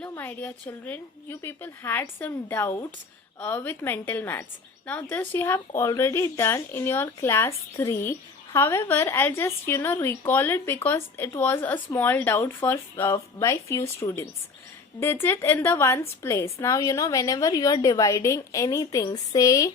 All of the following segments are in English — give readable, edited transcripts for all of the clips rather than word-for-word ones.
Hello, my dear children. You people had some doubts with mental maths. Now, this you have already done in your class 3. However, I'll just recall it because it was a small doubt for by few students. Digit in the ones place. Now, whenever you are dividing anything, say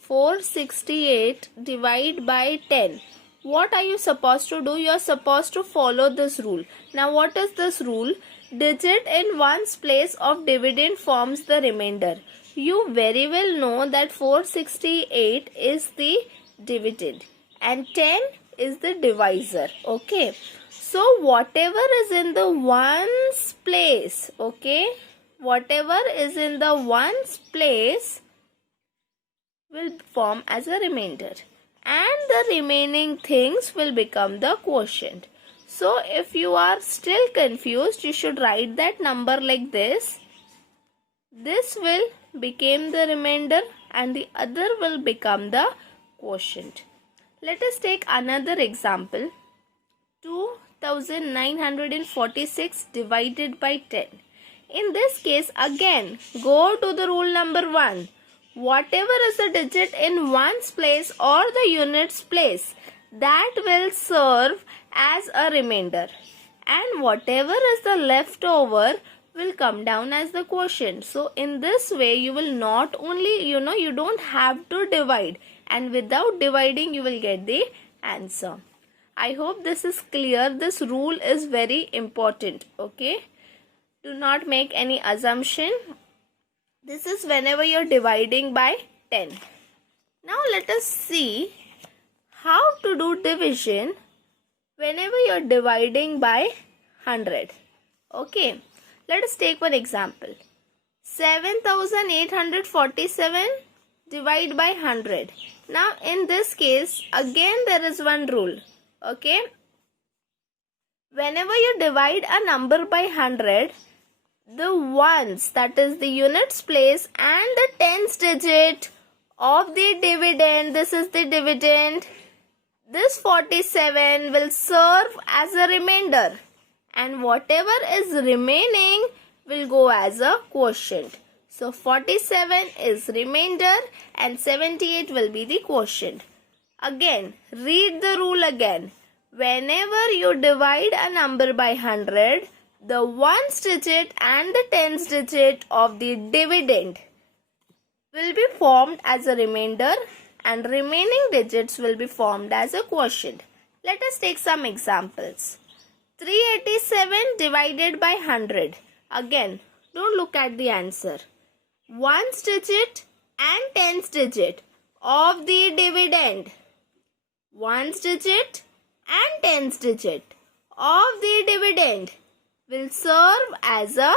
468 divide by 10. What are you supposed to do? You are supposed to follow this rule. Now, what is this rule? Digit in ones place of dividend forms the remainder. You very well know that 468 is the dividend and 10 is the divisor. Okay. So, whatever is in the ones place, okay, whatever is in the ones place will form as a remainder, and the remaining things will become the quotient. So if you are still confused, you should write that number like this. This will become the remainder and the other will become the quotient. Let us take another example. 2946 divided by 10. In this case, again, go to the rule number 1. Whatever is the digit in ones place or the units place, that will serve as a remainder, and whatever is the leftover will come down as the quotient. So in this way you will not only you don't have to divide, and without dividing you will get the answer. I hope this is clear. This rule is very important. Okay, do not make any assumption. This is whenever you are dividing by 10. Now let us see how to do division whenever you are dividing by 100. Okay, let us take one example. 7847 divide by 100. Now in this case, again there is one rule. Okay, whenever you divide a number by 100, the ones, that is the units place, and the tens digit of the dividend, this is the dividend, this 47 will serve as a remainder, and whatever is remaining will go as a quotient. So 47 is remainder and 78 will be the quotient. Again, read the rule again. Whenever you divide a number by 100, the ones digit and the tens digit of the dividend will be formed as a remainder, and remaining digits will be formed as a quotient. Let us take some examples. 387 divided by 100. Again, don't look at the answer. Ones digit and tens digit of the dividend. Ones digit and tens digit of the dividend will serve as a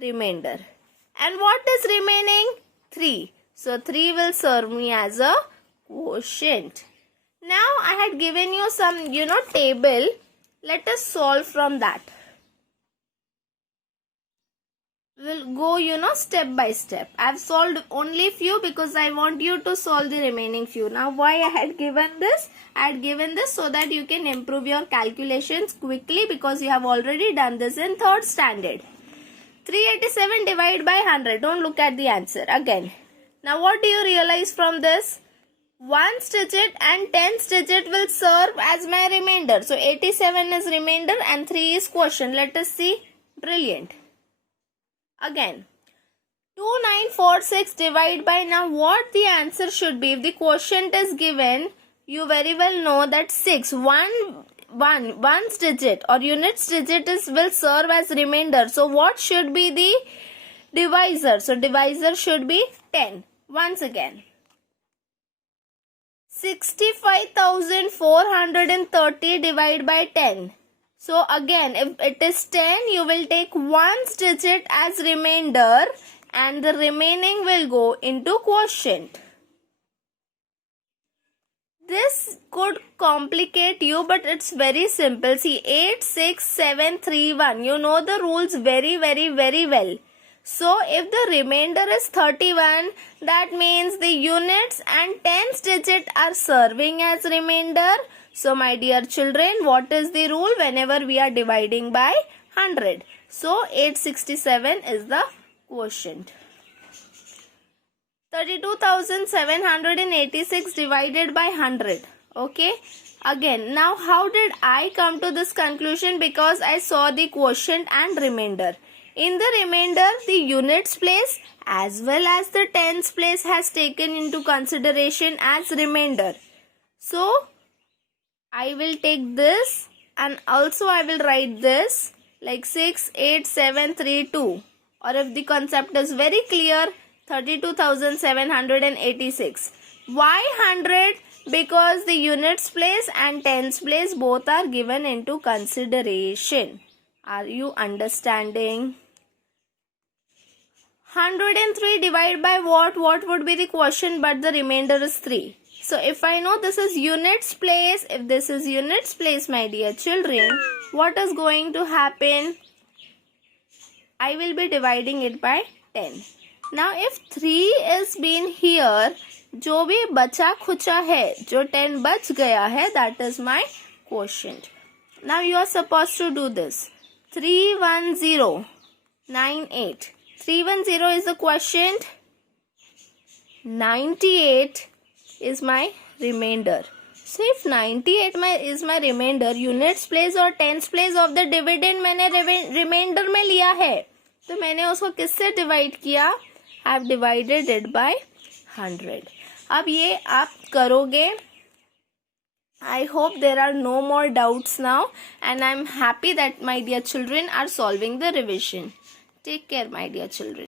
remainder. And what is remaining? 3. So 3 will serve me as a quotient. Now I had given you some table. Let us solve from that. We'll go step by step. I have solved only few because I want you to solve the remaining few. Now why I had given this? I had given this so that you can improve your calculations quickly, because you have already done this in 3rd standard. 387 divided by 100. Don't look at the answer again. Now what do you realize from this? Ones digit and tens digit will serve as my remainder. So 87 is remainder and 3 is quotient. Let us see. Brilliant. Again, 2946 divided by, now what the answer should be? If the quotient is given, you very well know that 6, ones digit or units digit will serve as remainder. So what should be the divisor? So divisor should be 10. Once again, 65,430 divided by 10. So again, if it is 10, you will take ones digit as remainder and the remaining will go into quotient. This could complicate you, but it's very simple. See, 8, 6, 7, 3, 1. You know the rules very, very, very well. So if the remainder is 31, that means the units and tens digit are serving as remainder. So my dear children, what is the rule whenever we are dividing by 100? So 867 is the quotient. 32,786 divided by 100. Okay. Again, now how did I come to this conclusion? Because I saw the quotient and remainder. In the remainder, the units place as well as the tens place has taken into consideration as remainder. So, I will take this and also I will write this like 6, 8, 7, 3, 2. Or if the concept is very clear, 32,786. Why 100? Because the units place and tens place both are given into consideration. Are you understanding? 103 divided by what? What would be the quotient but the remainder is 3. So if I know this is units place, if this is units place, my dear children, what is going to happen? I will be dividing it by 10. Now if 3 is been here, जो भी बचा खुचा है, जो 10 बच गया है, that is my quotient. Now you are supposed to do this. 31098. 310 is the quotient. 98 is my remainder. So if 98 is my remainder, units place और tens place of the dividend मैंने remainder में लिया है, तो मैंने उसको किससे divide किया? I have divided it by 100. अब ये आप करोगे. I hope there are no more doubts now, and I am happy that my dear children are solving the revision. Take care, my dear children.